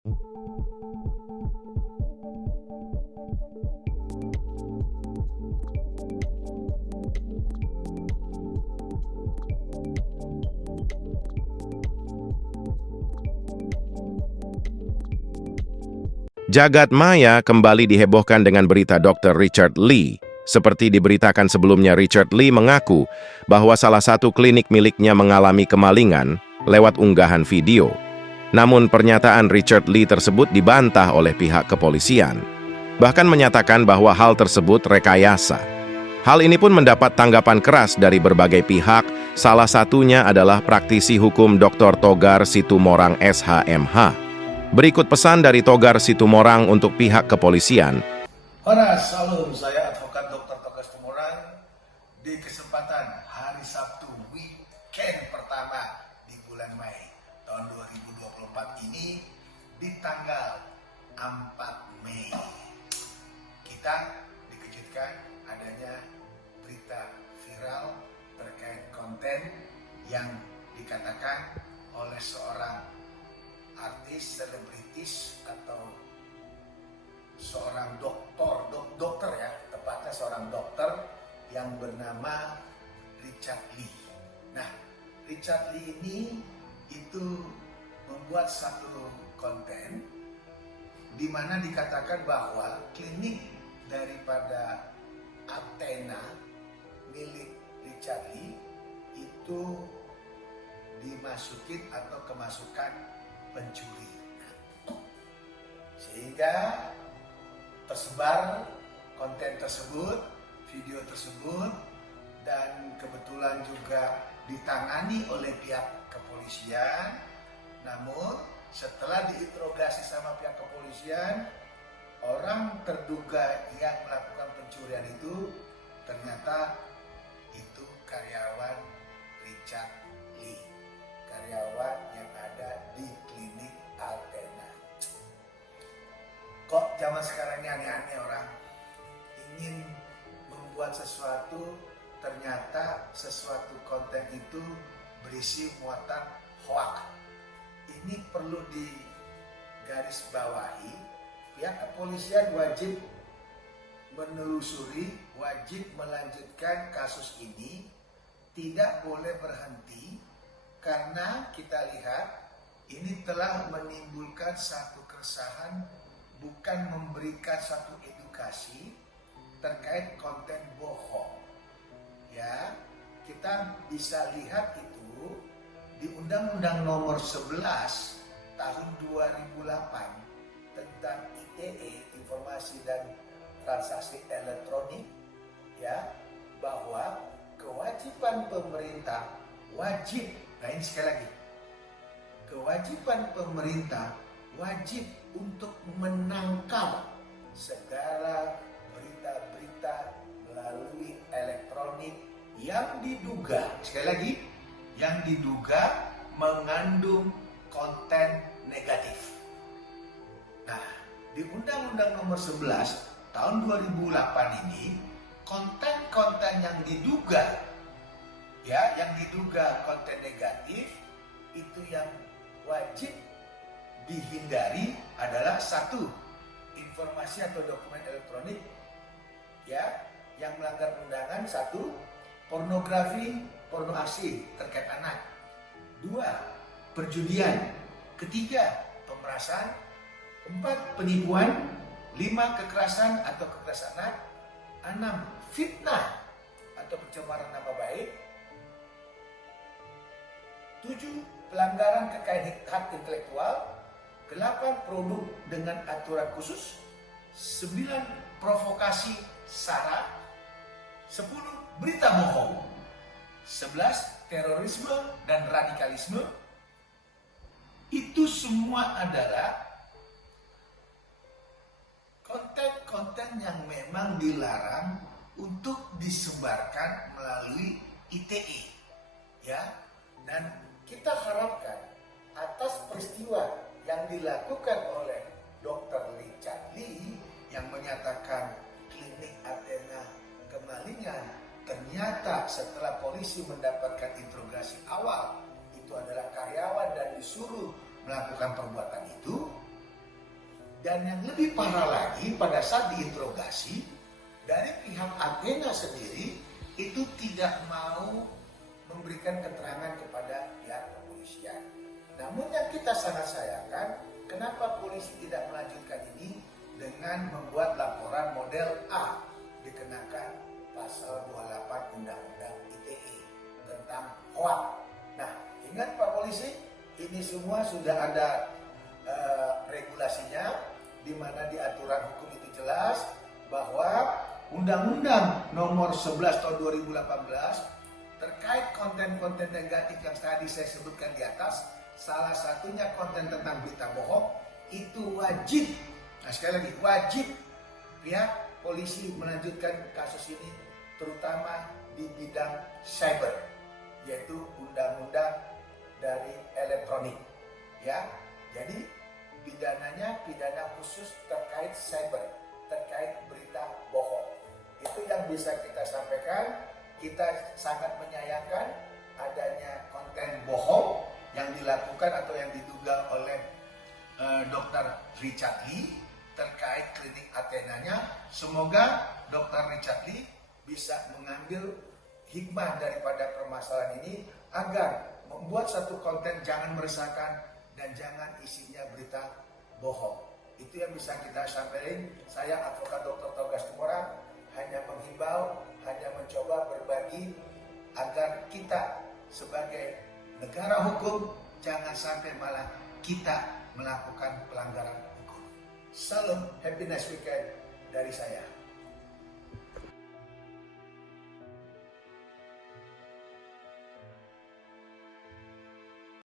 Jagat maya kembali dihebohkan dengan berita Dr. Richard Lee. Seperti diberitakan sebelumnya, Richard Lee mengaku bahwa salah satu klinik miliknya mengalami kemalingan lewat unggahan video. Namun pernyataan Richard Lee tersebut dibantah oleh pihak kepolisian. Bahkan menyatakan bahwa hal tersebut rekayasa. Hal ini pun mendapat tanggapan keras dari berbagai pihak, salah satunya adalah praktisi hukum Dr. Togar Situmorang SHMH. Berikut pesan dari Togar Situmorang untuk pihak kepolisian. Horas, salam, saya advokat Dr. Togar Situmorang. Di kesempatan hari Sabtu weekend pertama di bulan Mei tahun 2024 ini, di tanggal 4 Mei, kita dikejutkan adanya berita viral terkait konten yang dikatakan oleh seorang artis, selebritis, atau seorang dokter ya, tepatnya seorang dokter yang bernama Richard Lee. Nah, Richard Lee ini itu membuat satu konten di mana dikatakan bahwa klinik daripada Athena milik Richard Lee itu dimasukin atau kemasukan pencuri. Sehingga tersebar konten tersebut, video tersebut, dan kebetulan juga ditangani oleh pihak kepolisian. Namun setelah diinterogasi sama pihak kepolisian, orang terduga yang melakukan pencurian itu ternyata itu karyawan Richard Lee, karyawan yang ada di klinik Athena. Kok zaman sekarang ini aneh-aneh, orang ingin membuat sesuatu, ternyata sesuatu konten itu berisi muatan hoak. Ini perlu digarisbawahi, pihak kepolisian wajib menelusuri, wajib melanjutkan kasus ini, tidak boleh berhenti, karena kita lihat ini telah menimbulkan satu keresahan, bukan memberikan satu edukasi terkait konten bohong. Ya, kita bisa lihat itu di Undang-Undang Nomor 11 tahun 2008 tentang ITE, Informasi dan Transaksi Elektronik, ya, bahwa kewajiban pemerintah wajib, nah ini sekali lagi, kewajiban pemerintah wajib untuk menangkal segala berita-berita melalui elektronik yang diduga, sekali lagi, yang diduga mengandung konten negatif. Nah, di Undang-Undang Nomor 11 tahun 2008 ini, konten-konten yang diduga, ya, yang diduga konten negatif itu yang wajib dihindari adalah satu, informasi atau dokumen elektronik, ya, yang melanggar undangan. Satu, pornografi, porno aksi terkait anak. Dua, perjudian. Ketiga, pemerasan. Empat, penipuan. Lima, kekerasan atau kekerasan anak. Enam, fitnah atau pencemaran nama baik. Tujuh, pelanggaran kekayaan hak intelektual. 8. Produk dengan aturan khusus. 9. Provokasi SARA. 10. Berita bohong. 11. Terorisme dan radikalisme. Itu semua adalah konten-konten yang memang dilarang untuk disebarkan melalui ITE, ya. Dan kita harapkan atas peristiwa yang dilakukan oleh Dr. Richard Lee yang menyatakan klinik Athena kemalingan, ternyata setelah polisi mendapatkan interogasi awal itu adalah karyawan dan disuruh melakukan perbuatan itu, Dan yang lebih parah lagi, pada saat diinterogasi, dari pihak Athena sendiri itu tidak mau memberikan keterangan kepada pihak kepolisian. Namun yang kita sangat sayangkan, kenapa polisi tidak melanjutkan ini dengan membuat laporan model A, dikenakan pasal 28 Undang-Undang ITE tentang hoak. Nah, ingat Pak Polisi, ini semua sudah ada regulasinya, di mana di aturan hukum itu jelas bahwa Undang-Undang Nomor 11 Tahun 2018 terkait konten-konten negatif yang tadi saya sebutkan di atas, salah satunya konten tentang berita bohong, itu wajib. Nah, sekali lagi, wajib pihak polisi melanjutkan kasus ini, terutama di bidang cyber, yaitu undang-undang dari elektronik. Ya, jadi pidananya pidana khusus terkait cyber, terkait berita bohong. Itu yang bisa kita sampaikan. Kita sangat menyayangkan adanya konten bohong yang dilakukan atau yang diduga oleh Dr. Richard Lee terkait klinik Athena-nya. Semoga Dr. Richard Lee bisa mengambil hikmah daripada permasalahan ini agar membuat satu konten jangan meresahkan dan jangan isinya berita bohong. Itu yang bisa kita sampaikan. Saya advokat Dr. Togas Tumorang hanya menghimbau, hanya mencoba berbagi agar kita sebagai negara hukum jangan sampai malah kita melakukan pelanggaran hukum. Salam, happy nice weekend dari saya.